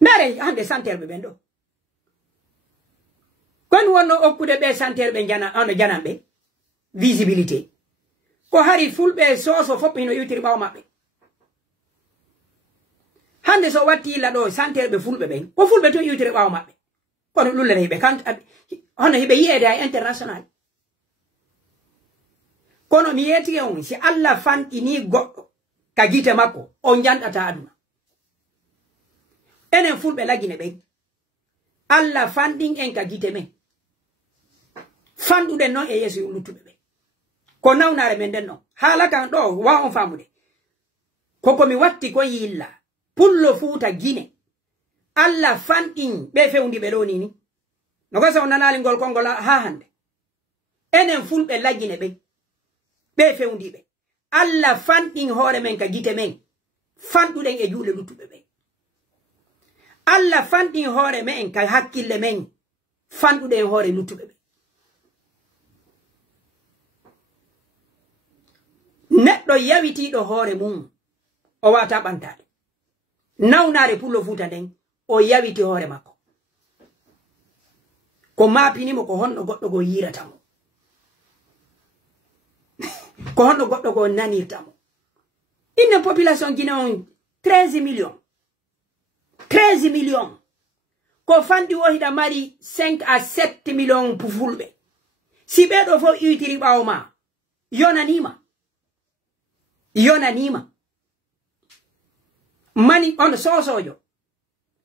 mere hande santerbe bendo kon wonno okkude be santerbe jana ono janambe visibilité ko hari fulbe soso fop hino yutiri baw mabbe hande so watti la do santerbe fulbe ben ko fulbe to yutiri baw mabbe kono lulle hibe kan hono hibe yede ay international kono mi yeti on si alla fanti ni goddo ka gite makko on jandata aduna enen fulbe lagine be alla fanding en ka gite men fandude non e yeso lutube be ko nawnare men den non hala kan do wa on famude koko mi watti ko yilla pullo fuuta gine alla fanding be fewndi be loni ni no ko saw nanali gol kongola ha hande enen fulbe lagine be fewndi be alla fanding hore men ka gite men fanduden e juule lutube be alla fanding hore men ka hakkille men fanduden hore lutube be neddo yawitido hore mum o wata bantade nawnare pullo futa den o yawiti hore makko ko mapini mo ko honno goddo go yirata mo ko honno goddo go nanirta mo inne population guinéen 13 millions 13 millions ko fandi o hida mari 5 à 7 millions pour fulbe si be do fo utiri bawma yonanima mani on sosojo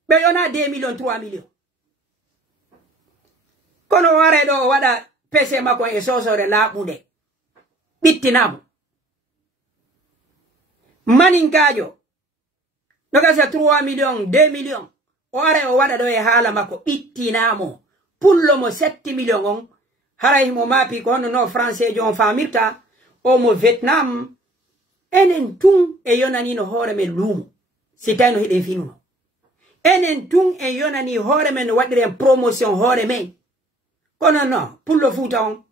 be yona 2 millions 3 millions kono ware do wada pese mako e sosore laabude bittinamo mani ngajo no gasa 3 millions 2 millions o are o wada do e hala mako bittinamo pullo mo 7 millions on haray mo mapi ko no français jon famirta o mo Vietnam enen tun e yonani no hore men lumo sitano hiden finuno enen tun e yonani hore men wadire promotion hore men kono no pullo futa on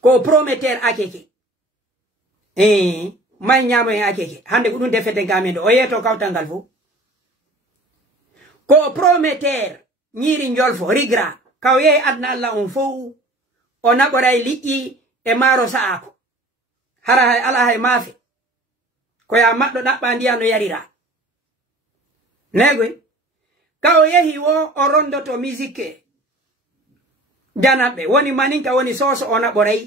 ko prometteur akeke may nyamo e akeke hande ko dun defete gamendo o yeto kawtangal fu ko prometteur nyiri njolfo rigra kawye adna Allah on fo o naboray liƴƴi e maro saako hara hay ala hay mafe ko ya maddo dabba ndiya no yarira negwe kawo yehi wo o rondoto musique janabe woni maninka woni soso ona boray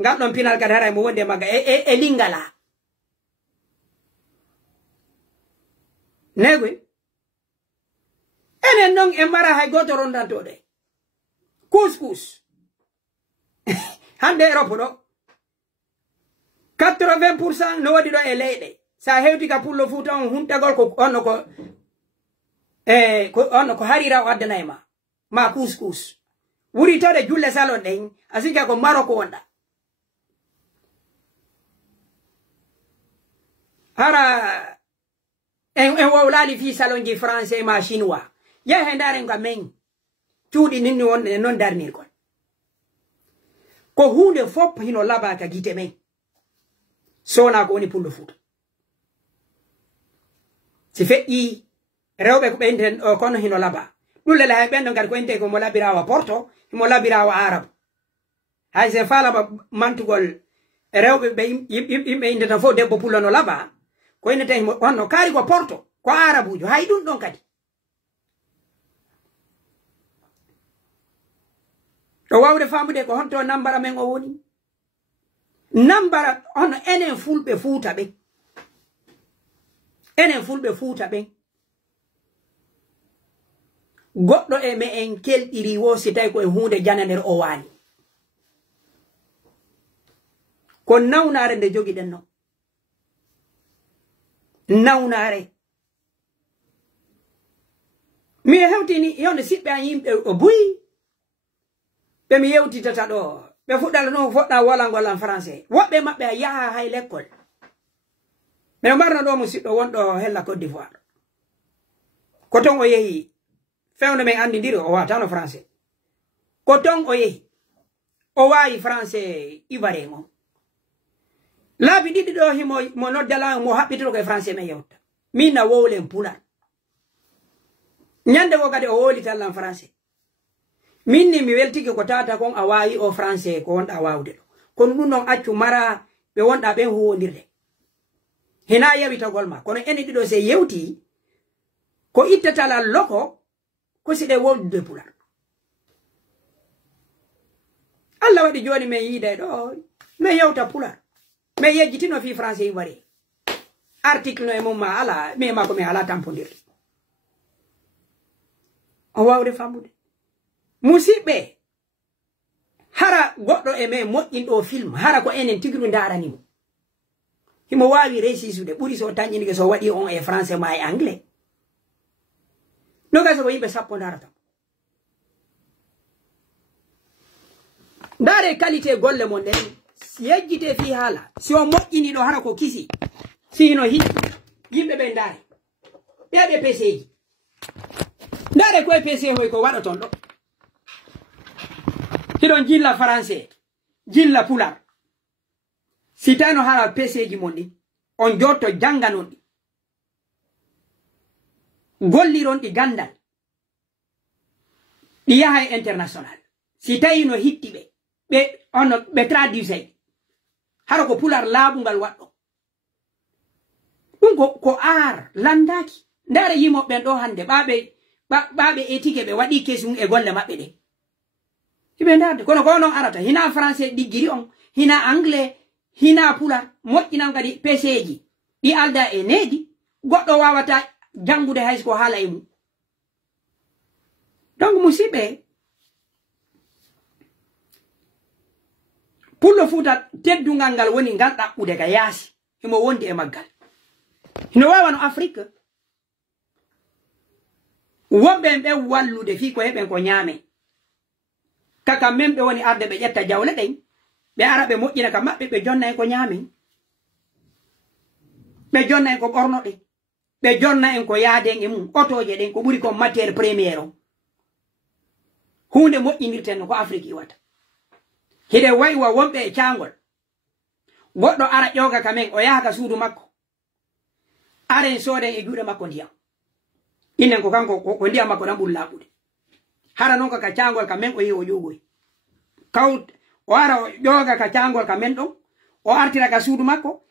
ngadon pinal kad haray mo wonde maga e lingala negwe enen non e mara hay goto rondanto de couscous hande Europe do 80% no wadi do e leyde sa hewti ka pullo futa on huntagol ko onno ko harira o addanay ma couscous wuri tode julle salon den asika ko Maroko wonda hara en wawlali fi salon ji français ma chinois ya hendare nga men tudi ninni wonde non darnir ko hunde fop hino laba ka gite men sona ko woni pullo futa si feƴƴi rewbe ko benden o kono hino laba dulle la bendo ngar ko ente ko mo labirawa porto mo labirawa arab hay se fala ba mantugol rewbe be yimbe inde tan fo debbo pullo no laba ko ene tay onno kari ko porto ko arabujo hay dum don kadi to wawde famude ko honto nambara men o woni nambara on enen fulbe fuuta be goddo e me en keldiri wo si tay ko e hunde jananer o wani ko nawnare nde jogi den no nawnare mi hewtini yonde sibbe an yimbe o buyi be mi yewtitata do be fudal no fodda wala ngolan français wobbe mabbe yaha hay l'école me marno do musiddo wondo hella Côte d'Ivoire ko ton o yehi fewno men andi ndiri o wata no français ko ton o yehi o wayi français ivoirien laabi didi do himo mo noddala mo habbitiro ko français me yewta minna wowlen pular nyande wo gade o woli tallan français minni mi weltiki ko tata kon a wayi o français ko wonda wawde do kon dun non accu mara be wonda ben huwondirde hina yewita golma kono eni dido se yewti ko ittatala loko ko side wolde pular Allah wadi joni me yida do me yewta pular me yejjitino fi français wari article no e mum ma ala me ma ko me ala tampondir o wawde fambude musibe hara goddo e me moƴƴindo film hara ko enen tigiru ndarani mo himo wawi resisude buri so tanjini so wadi on e français ma e anglais no gaso ko yimbe sappo darata dare qualité golle mon den yejjite fi hala si o moƴƴini do hara ko kisi sino yimbe be ndare be PC ndare ko PC hoy ko wada ton do kidon jilla français jilla pular sitano hala PC ji mondi on jotto janganon di golliron di gandal di yahay international si tayino hittibe be on be traduise haro ko pular laabungal waddo dum ko ar landaki ndare yimo ben do hande baabe etike be wadi kesun e golle mabbe de ibe ndade kono ko non arata hina français digiri on hina anglais hina pular moƴƴinam kadi PC ji di alda e nedi goddo wawata jangude hay ko hala e mu donc musibe pullo futa teddungal ngal woni ngal dabbude ka yaasi himo wondi e maggal hino wawano Afrique wobbe be wallude fi ko heben ko nyame kaka membe woni arde be jetta jawle den be arabe moƴƴina ka mabbe be jonna en ko nyame be jonna en ko borno de be jonna en ko yaaden e mum otoje den ko buri ko matière première hunde moƴƴinirten ko Afrique wata hide waywa wonbe e caangol goddo ara ƴoga kamen o yaha ka suudu makko aren soden e juude makko ndiyam innen ko kanko ko ndiyam makko dan bullabude hara non ka caangol kamen o yewo jogoy kaw o ara ƴoga ka caangol kamen don o artira ka suudu makko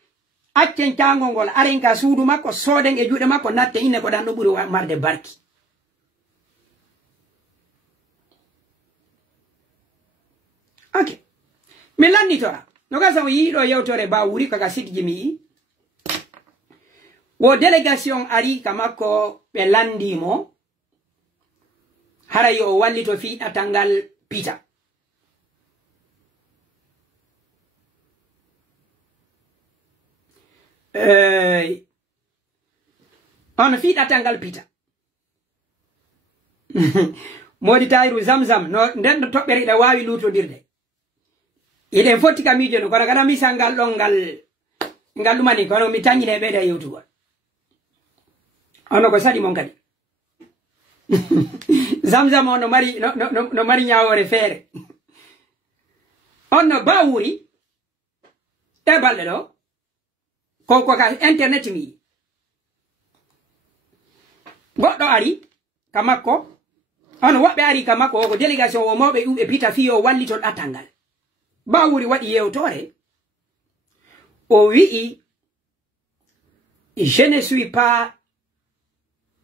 accen caangol gol aren ka suudu makko soden e juude makko natte inne ko dan do buri marde barki okay mi lannitora no gasa o yiido yewtore ba wuri kaka sidji mi wo délégation ari kamako be landimo hara yo wallito fi atangal pita on fi atangal pita modi tayru zamzam no den tobbere da wawi lutodirde iden foti kamijo no kana mi sangal don ngal lumani kono mi tanyine be da youtube ono ko sadi mon kadi zamzam ono mari no mari nyaawore fere onno bawuri e balle do ko ka internet mi goddo ari kamako ono wabbe ari kamako ko délégation wo mawbe ube pita fiyo wallito atangal bawuri wadi yewtore o wi je ne suis pas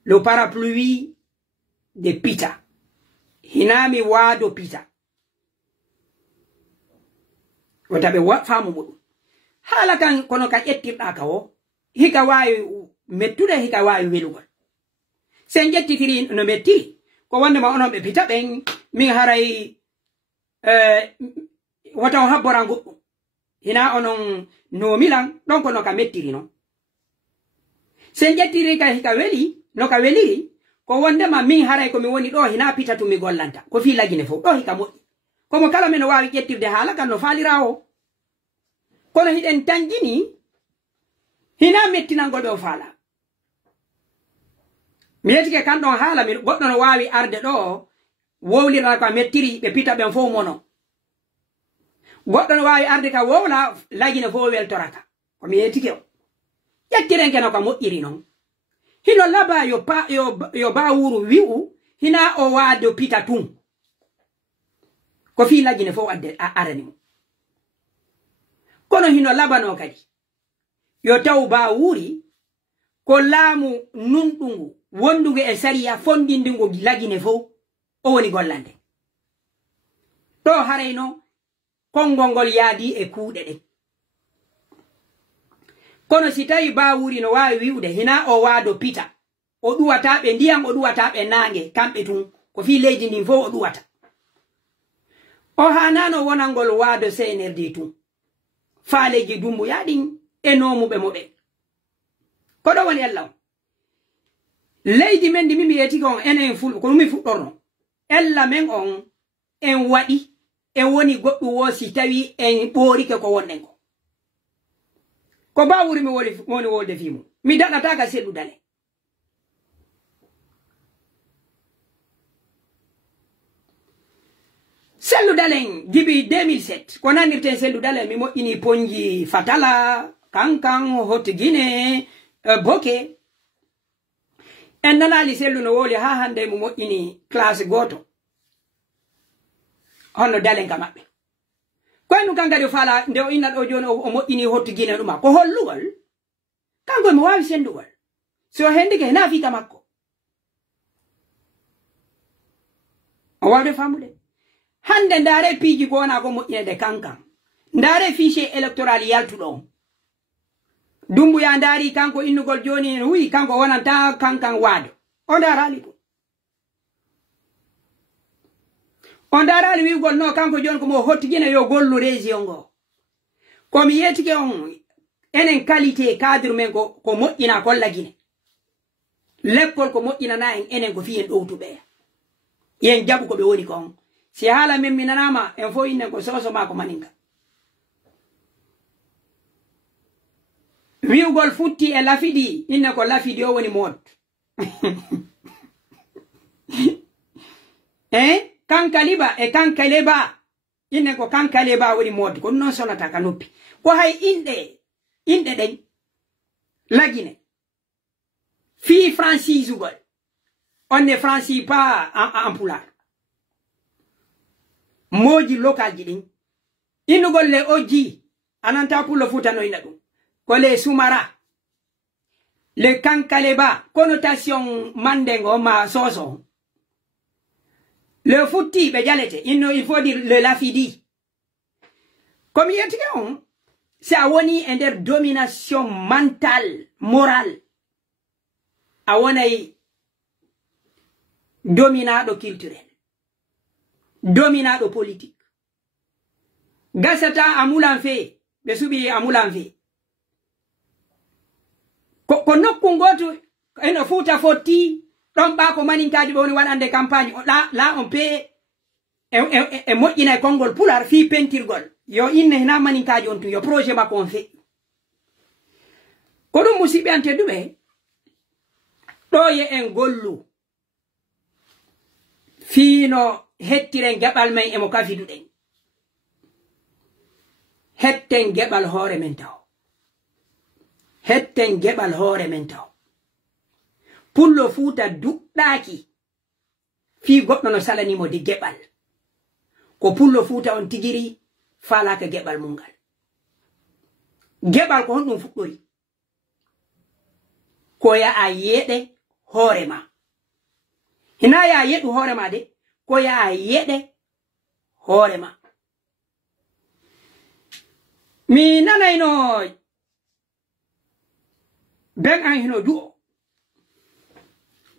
le parapluie de Pita hinami wado Pita wotabe wa famu mudu hala kan kono ka ettirda ka o hika wawi mettude hika wawi welugol sen jettitiri no metti ko wonde ma onon be Pita ben min haray wata habborango hina onon no milan donc no ka mettiri no sen jettiri ka hika weli no ka weliri ko wonde ma min haray ko mi woni do hina Pita to mi gollanta ko fi lagine fo do hika mo komo kala men wawi ƴettirde haala kan no faalirawo kono hiɗen tanjini hina mettinangol ɓe o faala mi yetike kan ɗon haala mi goɗɗo no wawi arde ɗo wowlira ko mettiri ɓe pita ɓen fof mono goɗɗo no wawi arde ka wowla lagine fof weltoraka ko mi yetike o ƴettiren keno ko moƴƴiri noon hino laba yo bawuru wi'u hina o waado pita tun ko fi lagine fof adde arani mo kono hino labano kadi yo taw bawuri ko laamu nunɗungu wondugo e sariya fondindingo lagine fof o woni gollande ɗo harayno konngol ngol yaadi e kuuɗe ɗen kono si tawi bawuri no wawi wi'ude hina o waado pita o ɗuwataɓe ndiyam o ɗuwataɓe nange kamɓe tun ko fi leydi ndin fof o ɗuwata o hanano wonangol waado CNRD tun faaleji dumbu yaɗin e nomuɓe moɓe ko ɗo woni ella on leydi men ndi mimi yetiki on enen fulɓe ko ɗumi fuɗɗorno ella men on en waɗi en woni goɗɗum wo si tawi en ɓoorike ko wonɗen ko bawuri mi woni wolde fimo mi daɗataka selludale selludalen jibi 2007 ko nanirten selludale mi moƴƴini ponji fatala kankan hotte guine boke en nanali sellu no woli ha hande mo moƴƴini classe goto honno dalen ka maɓɓe koynu kan kadi fala nde o inna ɗo joni o moƴƴini hottu guine ɗuma ko hollugol kanko mi wawi sendugol so hendike hena fika makko o wawde famude hande ndaare piiji ko wona ko moƴƴinede kankan ndaare fichier électoral yaltuɗo on dumbuya ndaari kanko innugol joni en wi kanko wonanta kankan waado o ndaarali ɗum on darali wi'ugol no kanko joni ko mo hottigina yo gollu région ngo komi yetike on enen qualité cadre men ko moƴƴina kolla guine leppol ko moƴƴinana en enen ko fi en ɗowtuɓe yen jaɓu ko ɓe woni ko on si haala men mi nanama en fo innen ko soso ma ko maninka wi'ugol futti e lafiɗi inne ko lafiɗi o woni mod kankaliba e kankaleba inne ko kankaleba woni mod ko non sonata ka noppi ko hay inde ɗen lagine fi francis ugol on ne francis pas en pulaar moji local ji ɗin innugol le oji ananta pour le futano ina ɗum ko le sumara le kankaleba connotation mandengo ma soso le futti be jalete il faut dire le lafidi comme yetike on c'est a woni en der domination mentale morale a wonay dominado culturel dominado politique gasata amulan fe be subi amulan fe ko nokku goto eno futa fotti ɗon ɓa ko maninkaji ɓe woni waɗande campagne la on pe e moƴƴina e konngol pular fi pentirgol yo inne hina maninkaji on tun yo projet makko on feƴƴu ko ɗum musidɓe an tedduɓe ɗo ye en gollu fiino hettiren geɓal men emo kafiduɗen hetten geɓal hoore men taw hetten geɓal hoore men taw pullo fuuta duɗɗaki fi goɗɗo no salanimo de geɓal ko pullo fuuta on tigiri falaka geɓal mungal geɓal ko honɗum fuɗɗori ko ya a yeɗe hoorema hina ya yeɗu hoorema de ko ya a yeɗe hoorema mi nanayno ben an hino du'o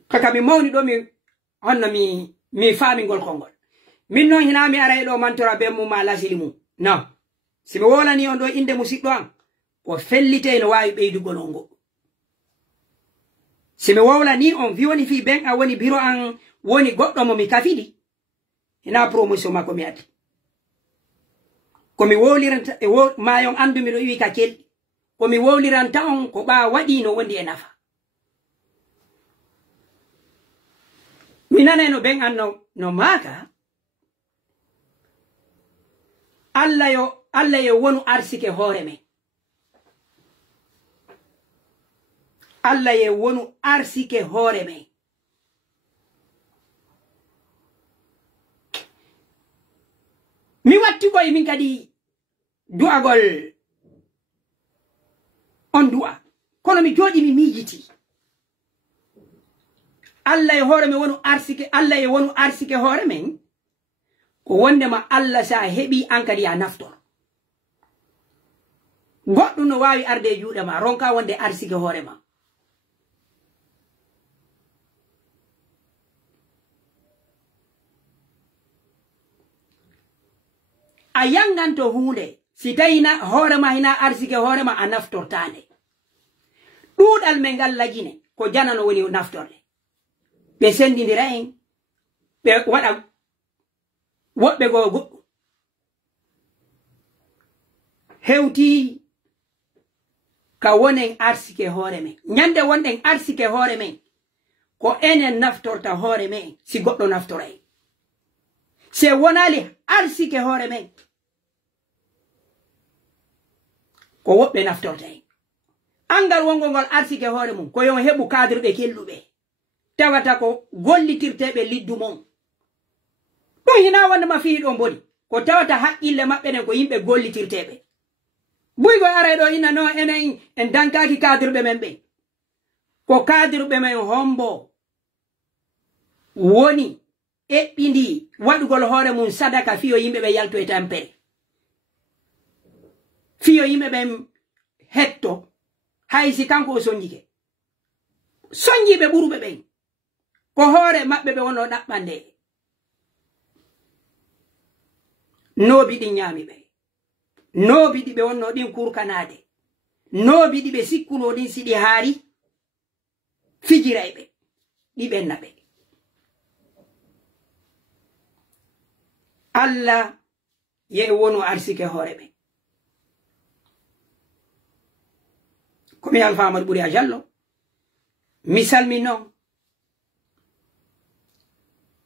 kaka mi mawni ɗo mi honno mi faamingol kongol min noon hina mi ara ɗo mantora be mum ma lasili mum non simi wolani on ɗo inde musidɗo an ko fellite no wawi ɓeydugol on goɗɗo simi wowlani on wi woni fi ben a woni biro an woni goɗɗo mo mi kafiɗi hina promotion makko mi adi komi wowliranta e mayon andumi do wi ka keldi komi wowliranta on ko ba wadi no wondi e nafa minane no ben anno no maka Allah yo wonu arsike hore men Allah ye wonu arsike hore men mi watti boy min kadi du'agol on du'a kono mi jodi mi mijiti Allah ye hore men wonu arsike Allah ye wonu arsike hore men ko wonde ma Allah sa hebi an kadi a naftor goddu no wawi arde juude ma ronka wonde arsike hore ma a yanganto hunde si tayina hore ma hina arsike hore ma a naftortane ɗuɗal men ngal lagine ko janano woni naftorde ɓe sendidira en ɓe waɗa woɓɓe go goɗɗum hewti ka wonen arsike hore men nyande wonden arsike hore men ko enen naftorta hore men si goɗɗo naftora en se wonali arsike hore men ko woɓɓe naftorta en angal wongo ngol arsike hore mum ko yon heɓu kadruɓe kelluɓe tawata ko gollitirteɓe liddu mon ɗum hina wonde ma fihi ɗon boni ko tawata haqqille maɓɓe nen ko yimɓe gollitirteɓe buygo ara ɗo ina no enen en dankaki kadruɓe men ɓe ko kadruɓe men hombo woni eɓɓindi waɗugol hore mum sadaka fiyo yimɓeɓe yalto e tampere fiyo yimɓeɓe hetto haysi kanko o sonjike sonjiɓe ɓuruɓe ɓen ko hore maɓɓe ɓe wonno ɗaɓɓande noobi ɗin ñaami ɓe noobi ɗi ɓe wonno ɗin kurkanade noobi ɗi ɓe sikkuno ɗin siɗi haari fijirayɓe ɗi ɓenna ɓe Allah ye wonu arsike hore ɓe komi Alpha Amadou Ɓuri a Jallo mi salmi noon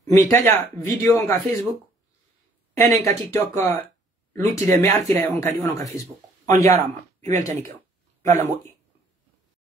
mi taƴa vidéo on ka Facebook enen ka TikTok luttide mi artira on kadi onon ka Facebook on jarama mi weltanike on yo Allah moƴƴi